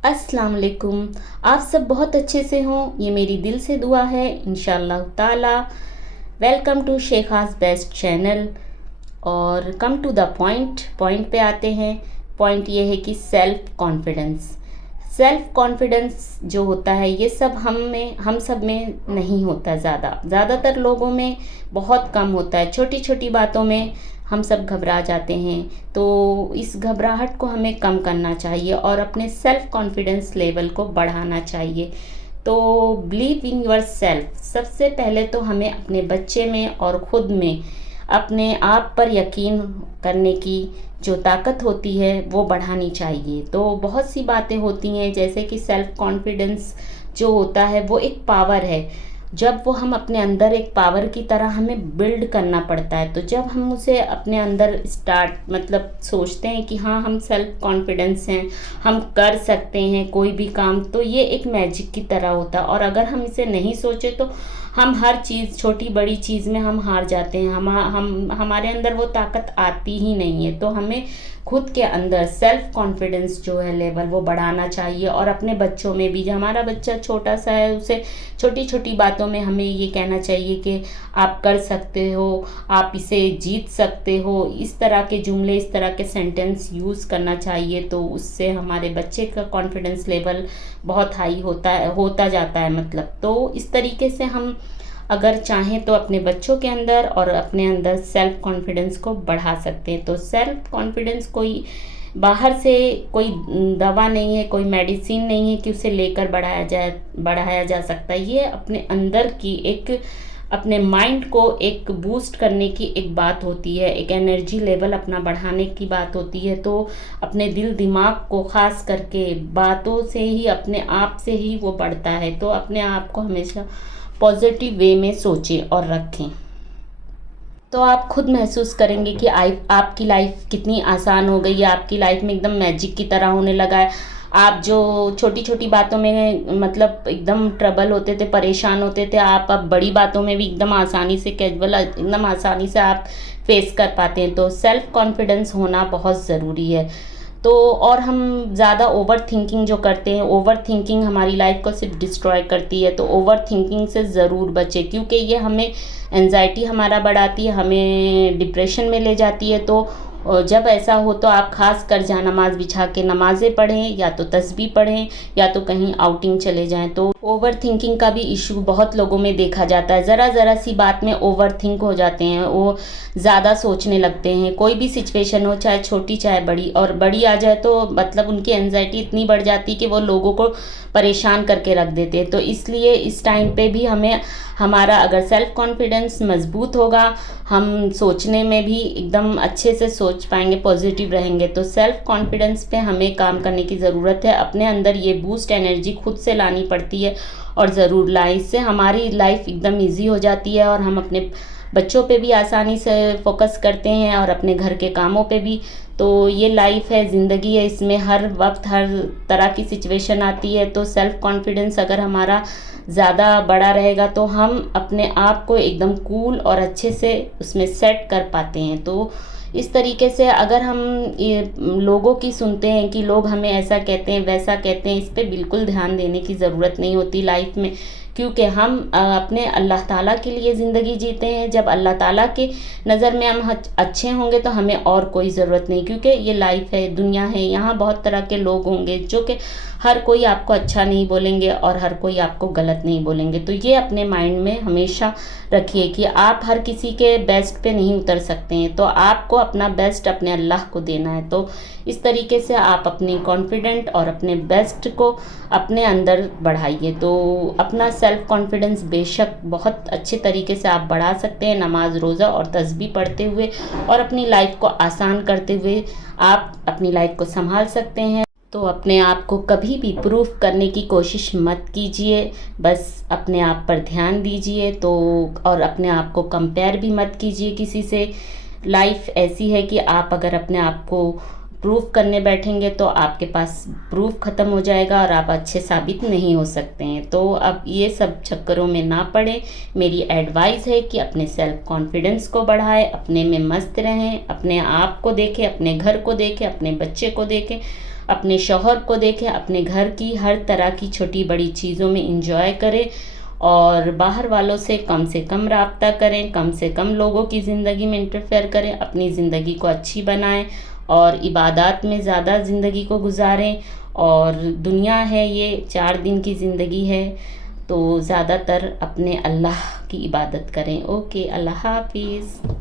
अस्सलाम वालेकुम। आप सब बहुत अच्छे से हों, ये मेरी दिल से दुआ है इंशाअल्लाह ताला। Welcome to Shekha's best channel. और कम टू द पॉइंट पे आते हैं। पॉइंट ये है कि सेल्फ कॉन्फिडेंस जो होता है ये सब हम सब में नहीं होता। ज़्यादातर लोगों में बहुत कम होता है। छोटी छोटी बातों में हम सब घबरा जाते हैं। तो इस घबराहट को हमें कम करना चाहिए और अपने सेल्फ कॉन्फिडेंस लेवल को बढ़ाना चाहिए। तो बिलीव इन योर सेल्फ। सबसे पहले तो हमें अपने बच्चे में और ख़ुद में अपने आप पर यकीन करने की जो ताकत होती है वो बढ़ानी चाहिए। तो बहुत सी बातें होती हैं, जैसे कि सेल्फ कॉन्फिडेंस जो होता है वो एक पावर है। जब वो हम अपने अंदर एक पावर की तरह हमें बिल्ड करना पड़ता है। तो जब हम उसे अपने अंदर सोचते हैं कि हाँ हम सेल्फ कॉन्फिडेंस हैं, हम कर सकते हैं कोई भी काम, तो ये एक मैजिक की तरह होता है। और अगर हम इसे नहीं सोचे तो हम हर चीज़, छोटी बड़ी चीज़ में हम हार जाते हैं। हम हमारे अंदर वो ताकत आती ही नहीं है। तो हमें खुद के अंदर सेल्फ कॉन्फिडेंस जो है लेवल वो बढ़ाना चाहिए। और अपने बच्चों में भी, जब हमारा बच्चा छोटा सा है उसे छोटी छोटी बातों में हमें ये कहना चाहिए कि आप कर सकते हो, आप इसे जीत सकते हो। इस तरह के जुमले, इस तरह के सेंटेंस यूज़ करना चाहिए। तो उससे हमारे बच्चे का कॉन्फिडेंस लेवल बहुत हाई होता जाता है। तो इस तरीके से हम अगर चाहें तो अपने बच्चों के अंदर और अपने अंदर सेल्फ कॉन्फिडेंस को बढ़ा सकते हैं। तो सेल्फ कॉन्फिडेंस कोई बाहर से कोई दवा नहीं है, कोई मेडिसिन नहीं है कि उसे लेकर बढ़ाया जा सकता है। ये अपने अंदर की अपने माइंड को एक बूस्ट करने की एक बात होती है, एक एनर्जी लेवल अपना बढ़ाने की बात होती है। तो अपने दिल दिमाग को ख़ास करके बातों से ही, अपने आप से ही वो बढ़ता है। तो अपने आप को हमेशा पॉजिटिव वे में सोचें और रखें, तो आप खुद महसूस करेंगे कि आपकी लाइफ कितनी आसान हो गई है। आपकी लाइफ में एकदम मैजिक की तरह होने लगा है। आप जो छोटी छोटी बातों में एकदम ट्रबल होते थे, परेशान होते थे, आप अब बड़ी बातों में भी एकदम आसानी से एकदम आसानी से आप फेस कर पाते हैं। तो सेल्फ कॉन्फिडेंस होना बहुत ज़रूरी है। तो और हम ज़्यादा ओवर थिंकिंग जो करते हैं, ओवर थिंकिंग हमारी लाइफ को सिर्फ डिस्ट्रॉय करती है। तो ओवर थिंकिंग से ज़रूर बचें, क्योंकि ये हमें एंजाइटी हमारा बढ़ाती है, हमें डिप्रेशन में ले जाती है। तो जब ऐसा हो तो आप खास कर जा नमाज बिछा के नमाज़ें पढ़ें, या तो तस्बीह पढ़ें, या तो कहीं आउटिंग चले जाएं। तो ओवर थिंकिंग का भी इशू बहुत लोगों में देखा जाता है। ज़रा सी बात में ओवर थिंक हो जाते हैं, वो ज़्यादा सोचने लगते हैं। कोई भी सिचुएशन हो, चाहे छोटी चाहे बड़ी, और बड़ी आ जाए तो उनकी एंजाइटी इतनी बढ़ जाती है कि वो लोगों को परेशान करके रख देते हैं। तो इसलिए इस टाइम पे भी हमारा अगर सेल्फ कॉन्फिडेंस मज़बूत होगा, हम सोचने में भी एकदम अच्छे से सोच पाएंगे, पॉजिटिव रहेंगे। तो सेल्फ कॉन्फिडेंस पे हमें काम करने की ज़रूरत है। अपने अंदर ये बूस्ट एनर्जी खुद से लानी पड़ती है, और ज़रूर लाएं। इससे हमारी लाइफ एकदम ईजी हो जाती है, और हम अपने बच्चों पे भी आसानी से फोकस करते हैं, और अपने घर के कामों पे भी। तो ये लाइफ है, ज़िंदगी है, इसमें हर वक्त हर तरह की सिचुएशन आती है। तो सेल्फ कॉन्फिडेंस अगर हमारा ज़्यादा बड़ा रहेगा तो हम अपने आप को एकदम कूल और अच्छे से उसमें सेट कर पाते हैं। तो इस तरीके से अगर हम ये लोगों की सुनते हैं कि लोग हमें ऐसा कहते हैं, वैसा कहते हैं, इस पे बिल्कुल ध्यान देने की ज़रूरत नहीं होती लाइफ में। क्योंकि हम अपने अल्लाह ताला के लिए ज़िंदगी जीते हैं। जब अल्लाह ताला के नज़र में हम अच्छे होंगे तो हमें और कोई ज़रूरत नहीं, क्योंकि ये लाइफ है, दुनिया है, यहाँ बहुत तरह के लोग होंगे जो कि हर कोई आपको अच्छा नहीं बोलेंगे और हर कोई आपको गलत नहीं बोलेंगे। तो ये अपने माइंड में हमेशा रखिए कि आप हर किसी के बेस्ट पे नहीं उतर सकते हैं। तो आपको अपना बेस्ट अपने अल्लाह को देना है। तो इस तरीके से आप अपनी कॉन्फिडेंट और अपने बेस्ट को अपने अंदर बढ़ाइए। तो अपना सेल्फ कॉन्फिडेंस बेशक बहुत अच्छे तरीके से आप बढ़ा सकते हैं, नमाज रोज़ा और तस्बीह पढ़ते हुए, और अपनी लाइफ को आसान करते हुए आप अपनी लाइफ को संभाल सकते हैं। तो अपने आप को कभी भी प्रूव करने की कोशिश मत कीजिए, बस अपने आप पर ध्यान दीजिए। तो और अपने आप को कंपेयर भी मत कीजिए किसी से। लाइफ ऐसी है कि आप अगर अपने आप को प्रूफ करने बैठेंगे तो आपके पास प्रूफ ख़त्म हो जाएगा और आप अच्छे साबित नहीं हो सकते हैं। तो अब ये सब चक्करों में ना पड़े। मेरी एडवाइस है कि अपने सेल्फ कॉन्फिडेंस को बढ़ाएं, अपने में मस्त रहें, अपने आप को देखें, अपने घर को देखें, अपने बच्चे को देखें, अपने शौहर को देखें, अपने घर की हर तरह की छोटी बड़ी चीज़ों में इंजॉय करें और बाहर वालों से कम रब्ता करें, कम से कम लोगों की ज़िंदगी में इंटरफेयर करें, अपनी ज़िंदगी को अच्छी बनाएं और इबादत में ज़्यादा ज़िंदगी को गुजारें। और दुनिया है ये 4 दिन की ज़िंदगी है, तो ज़्यादातर अपने अल्लाह की इबादत करें। ओके, अल्लाह हाफिज़।